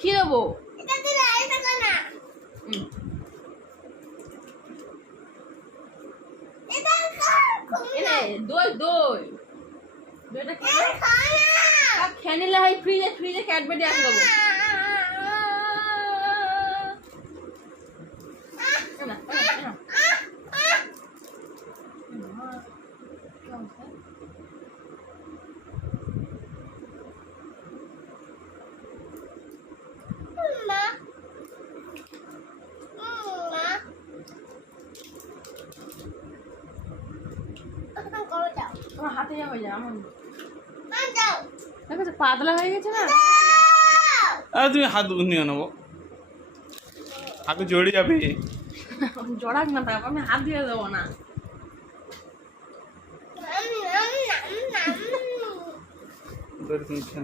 কি দেবো? দই দই দইটা খেয়ে নিলে হয় ফ্রিজে ফ্রিজে ক্যাডবেরি আছে দেবো। তোমার হাতে যাবে যা আমার দেখো পাতলা হয়ে গেছে না। আরে তুমি হাত নিয়ে নেবো, হাতে জড়ে যাবে। জড়াক না, তারপর আমি হাত দিয়ে দেবো না।